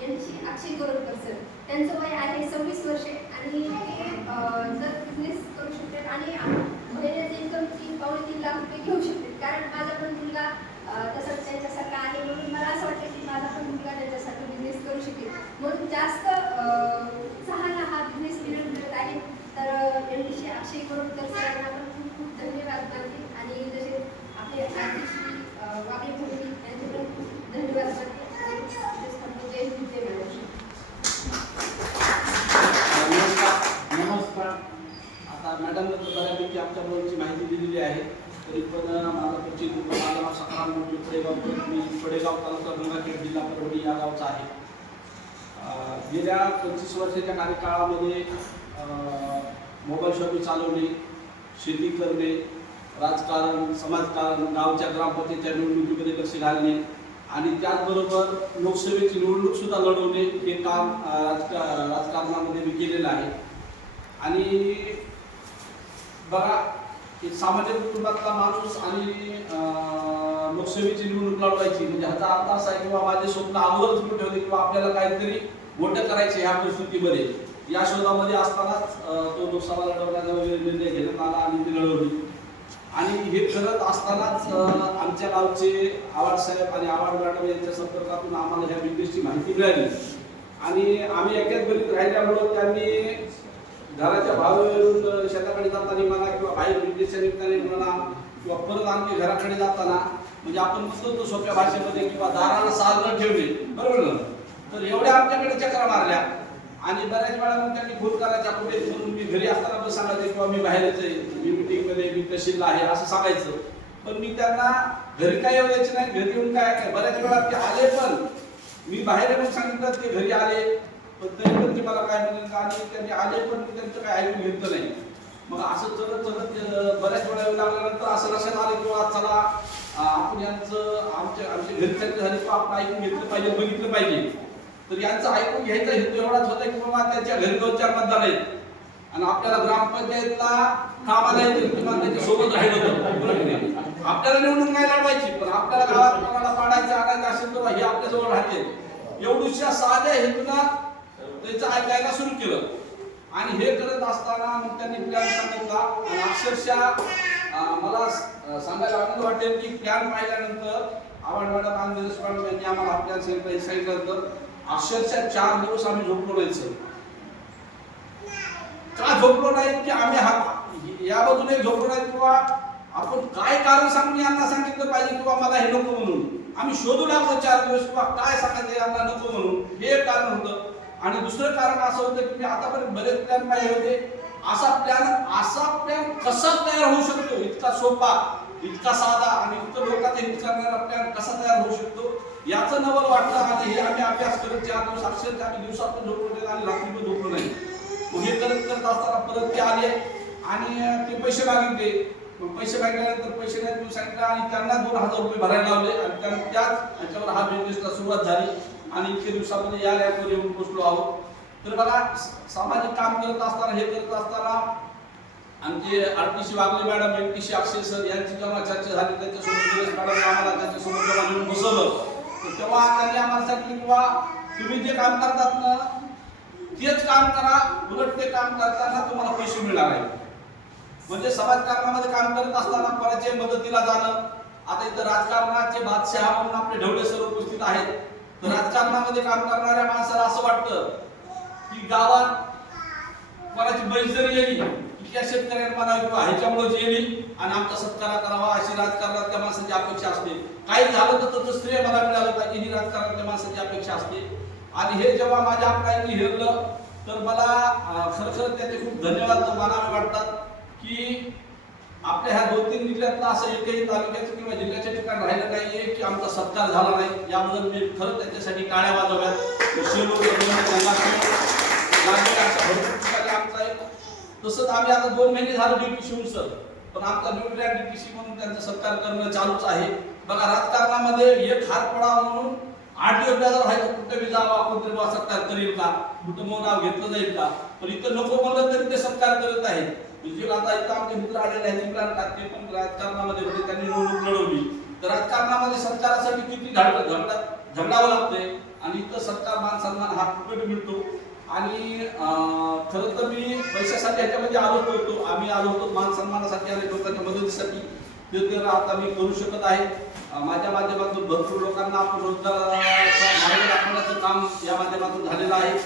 यांची अक्षय गोरखकर सर त्यांचं वय आहे सव्वीस वर्षे आणि जर बिझनेस करू शकतात आणि महिन्याचे इन्कम तीन पावणे तीन लाख रुपये घेऊ शकतात. कारण माझा पण मुलगा तसंच त्यांच्यासारखा आहे म्हणून तरी पण माझा परिचित माझं नाव सकाराम मोठी मी फडेगाव तालुका गंगाखेड जिल्हा परभणी या गावचा आहे गेल्या पंचवीस वर्षाच्या कार्यकाळामध्ये मोबाईल शॉपिंग चालवणे शेती करणे राजकारण समाजकारण गावच्या ग्रामपंचायतच्या निवडणुकीमध्ये लक्ष घालणे आणि त्याचबरोबर लोकसभेची निवडणूकसुद्धा लढवणे हे काम राजका राजकारणामध्ये मी केलेलं आहे. आणि बघा की सामान्य कुटुंबातला माणूस आणि लोकसेवेची लोकसभेची निवडणूक लढवायची. म्हणजे ह्याचा अर्थ असा आहे किंवा माझे स्वप्न अगोदरच मोठे होते किंवा आपल्याला काहीतरी मोठं करायचे ह्या परिस्थितीमध्ये. या शोधामध्ये असतानाच तो लोकसभा लढवण्याचा निर्णय घेण्यात आला आणि ती लढवली. आणि हे करत असतानाच आमच्या गावचे आवाड साहेब आणि आवाड मॅडम यांच्या संपर्कातून आम्हाला ह्या बिझनेसची माहिती मिळाली. आणि आम्ही एकाच बरीत राहिल्यामुळं त्यांनी घराच्या भावावरून शेताकडे जाताना म्हणा किंवा बाहेर विदेशच्या निमित्ताने म्हणा किंवा परत आमच्या घराकडे जाताना म्हणजे आपण म्हणतो सोप्या भाषेमध्ये किंवा दाराला साल न ठेवणे बरोबर ना? तर एवढ्या आमच्याकडे चक्रा मारल्या. आणि बऱ्याच वेळा मग त्यांनी फोन करायच्या कुठे म्हणून मी घरी असताना पण सांगायचं किंवा मी बाहेरच आहे मी मिटिंगमध्ये मी तहसीलला आहे असं सांगायचं. पण मी त्यांना घरी काय येऊ द्यायचे नाही घरी येऊन काय काय बऱ्याच वेळा ते आले पण मी बाहेर येऊन सांगितलं ते घरी आले. पण तरी पण ते मला काय म्हणेल आणि त्यांनी आले पण मी त्यांचं काय ऐकून घेतलं नाही. मग असं चढत चढत बऱ्याच वेळा येऊ लागल्यानंतर असं लक्षात आलं की किंवा चला आपण यांचं आमच्या आमच्या घरच्यांचं झाले आपण ऐकून घेतलं पाहिजे बघितलं पाहिजे. तर यांचं ऐकून घ्यायचा हेतू एवढाच होता की बाबा त्यांच्या घरी दोन चार मतदार आहेत. आणि आपल्याला ग्रामपंचायतला कामाला येतील किंवा त्याच्या सोबत राहिलं होतं आपल्याला निवडून नाही लढवायची पण आपल्याला गावात कोणाला पाडायचं आणायचं असेल तर हे आपल्याजवळ राहते. एवढ्या साध्या हेतूना त्याचं ऐकायला सुरू केलं. आणि हे करत असताना मग त्यांनी प्लॅन सांगितला. आणि अक्षरशः मला सांगायला आनंद वाटेल की प्लॅन पाहिल्यानंतर आव्हाड मॅडम आणि दिनेश मॅडम यांनी आम्हाला हा प्लॅन सांगितल्यानंतर अक्षरशः चार दिवस आम्ही झोपलो नाही का झोपलो नाही? की आम्ही हा या बाजूने झोपलो नाही किंवा आपण काय कारण सांगून यांना सांगितलं पाहिजे किंवा मला हे नको म्हणून? आम्ही शोधू लागलो चार दिवस किंवा काय सांगायचं यांना नको म्हणून हे एक कारण होतं आणि दुसरं कारण असं होतं की मी आतापर्यंत बरेच प्लॅन पाहिजे होते. असा प्लॅन असा प्लॅन कसा तयार होऊ शकतो? इतका सोपा इतका साधा आणि इतकं लोकांचा हित करणारा प्लॅन कसा तयार होऊ शकतो? याचं नवल वाटलं आणि हे आम्ही अभ्यास करत चार दिवस अक्षरशः आम्ही दिवसात पण झोपलो नाही आणि रात्री पण झोपलो नाही मग हे करत करत असताना परत ते आले आणि ते पैसे मागितले. मग पैसे मागल्यानंतर पैसे नाही देऊ सांगितलं आणि त्यांना दोन हजार रुपये भरायला लावले आणि त्या- त्याच हा बिझनेसला सुरुवात झाली. आणि इतके दिवसामध्ये या रॅपवर येऊन पोचलो आहोत. तर बघा सामाजिक काम करत असताना हे करत असताना आमचे RTC Wagle madam MTC Akshay sir यांची जेव्हा चर्चा झाली त्यांच्यासोबत मॅडम आम्हाला त्यांच्यासोबत जेव्हा घेऊन बसवलं तर तेव्हा त्यांनी आम्हाला सांगितलं किंवा तुम्ही जे काम करतात ना तेच काम करा उलट ते काम करताना तुम्हाला पैसे मिळणार आहे म्हणजे समाजकारणामध्ये काम करत असताना कोणाच्या मदतीला जाणं आता इथं राजकारणाचे बादशाह म्हणून आपले ढवळे सर उपस्थित आहेत. राजकारणामध्ये काम करणाऱ्या माणसाला असं वाटतं की गावात कोणाची बैल जरी गेली इथल्या शेतकऱ्यांना म्हणावी किंवा ह्याच्यामुळेच गेली आणि आमचा सत्कार करावा अशी राजकारणात त्या माणसाची अपेक्षा असते. काही झालं तर त्याचं श्रेय मला मिळालं पाहिजे ही राजकारणातल्या माणसाची अपेक्षा असते. आणि हे जेव्हा माझ्या आपल्याला हेरलं तर मला अं, खरं खरं त्याचे खूप धन्यवाद मानावे वाटतात की आपल्या ह्या दोन तीन जिल्ह्यातला असं एकही तालुक्याचं किंवा जिल्ह्याच्या ठिकाणी राहिलं नाहीये की आमचा सत्कार झाला नाही. याबद्दल मी खरं त्याच्यासाठी टाळ्या वाजवल्या तसंच आम्ही आता दोन महिने झालो ड्युटी शिवून सर. पण आमचा न्यूट्रॅन डीपीसी म्हणून त्यांचा सत्कार करणं चालूच आहे. बघा राजकारणामध्ये एक हात पडावा म्हणून आठ दिवस बेजार व्हायचं कुठे बी जावा कोणतरी बुवा सत्कार करेल का? कुठं मग नाव घेतलं जाईल का? पण इथं नको म्हणलं तरी ते सत्कार करत आहेत. म्हणजे आता इथं आमचे मित्र आलेले आहेत इम्रान टाकते पण राजकारणामध्ये म्हणजे त्यांनी निवडणूक लढवली. तर राजकारणामध्ये सत्कारासाठी किती झगडा झगडा झगडावं लागतंय. आणि इथं सत्कार मान सन्मान हा फुकट मिळतो. आणि अं, खरं तर मी पैशासाठी ह्याच्यामध्ये आलो होतो आम्ही आलो होतो मान सन्मानासाठी आणि लोकांच्या मदतीसाठी. ते तर आता मी करू शकत आहे. माझ्या माध्यमातून भरपूर लोकांना आपण रोजगाराचा मार्ग दाखवण्याचं काम या माध्यमातून झालेलं आहे.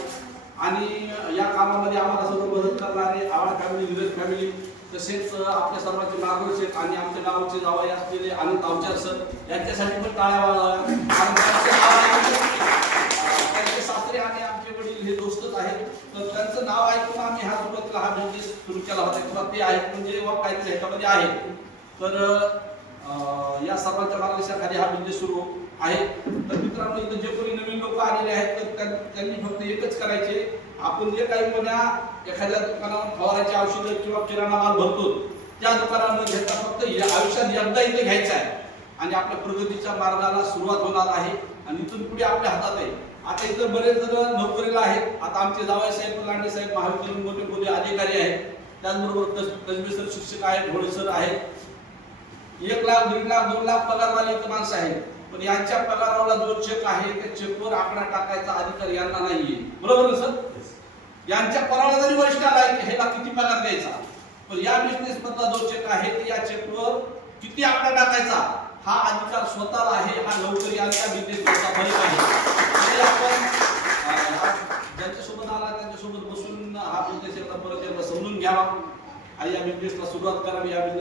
आणि या कामामध्ये आम्हाला सर्व मदत करणारे आवाड फॅमिली विवेक फॅमिली तसेच आपल्या सर्वांचे मार्गदर्शक आणि आमच्या गावाचे जावई असलेले आनंद अवचार सर यांच्यासाठी पण टाळ्या वाजवा. त्यांचे सासरे आणि आमचे वडील हे दोस्तच आहेत. तर त्यांचं नाव ऐकून आम्ही हा सुरुवातीला हा बिझनेस सुरू केला होता. किंवा ते आहेत म्हणजे व काहीतरी ह्याच्यामध्ये आहे तर या सर्वांच्या मार्गदर्शनाखाली हा बिझनेस सुरू. आहेत. तर मित्रांनो इथं जे कोणी नवीन लोक आलेले आहेत तर त्यांनी फक्त एकच करायचे. आपण जे काही कोण्या एखाद्या दुकानावर फवाराची औषधं किंवा किराणा माल भरतो त्या दुकानावर घेता फक्त या आयुष्यात एकदा इथे घ्यायचं आहे. आणि आपल्या प्रगतीच्या मार्गाला सुरुवात होणार आहे. आणि इथून पुढे आपल्या हातात आहे. आता इथं बरेच जण नोकरीला आहेत. आता आमचे जावई साहेब लांडे साहेब महाविद्यालयीन मोठे मोठे अधिकारी आहेत. त्याचबरोबर तस- सर शिक्षक आहेत ढोळे सर आहेत. एक लाख दीड लाख दोन लाख पगारवाले इथं माणसं आहेत. पण यांच्या पगाराला जो चेक आहे त्या चेकवर आकडा टाकायचा अधिकार यांना नाहीये. बरोबर ना सर? यांच्या पगाराला जरी वरिष्ठ आला ह्याला किती पगार द्यायचा? पण या बिझनेस मधला जो चेक आहे या चेकवर किती आकडा टाकायचा? हा अधिकार स्वतःला आहे हा नोकरी आणि त्या बिझनेस मधला फरक आहे. आपण ज्यांच्यासोबत आला त्यांच्यासोबत बसून हा बिझनेस एकदा परत एकदा समजून घ्यावा. आणि या बिझनेसला सुरुवात करावी या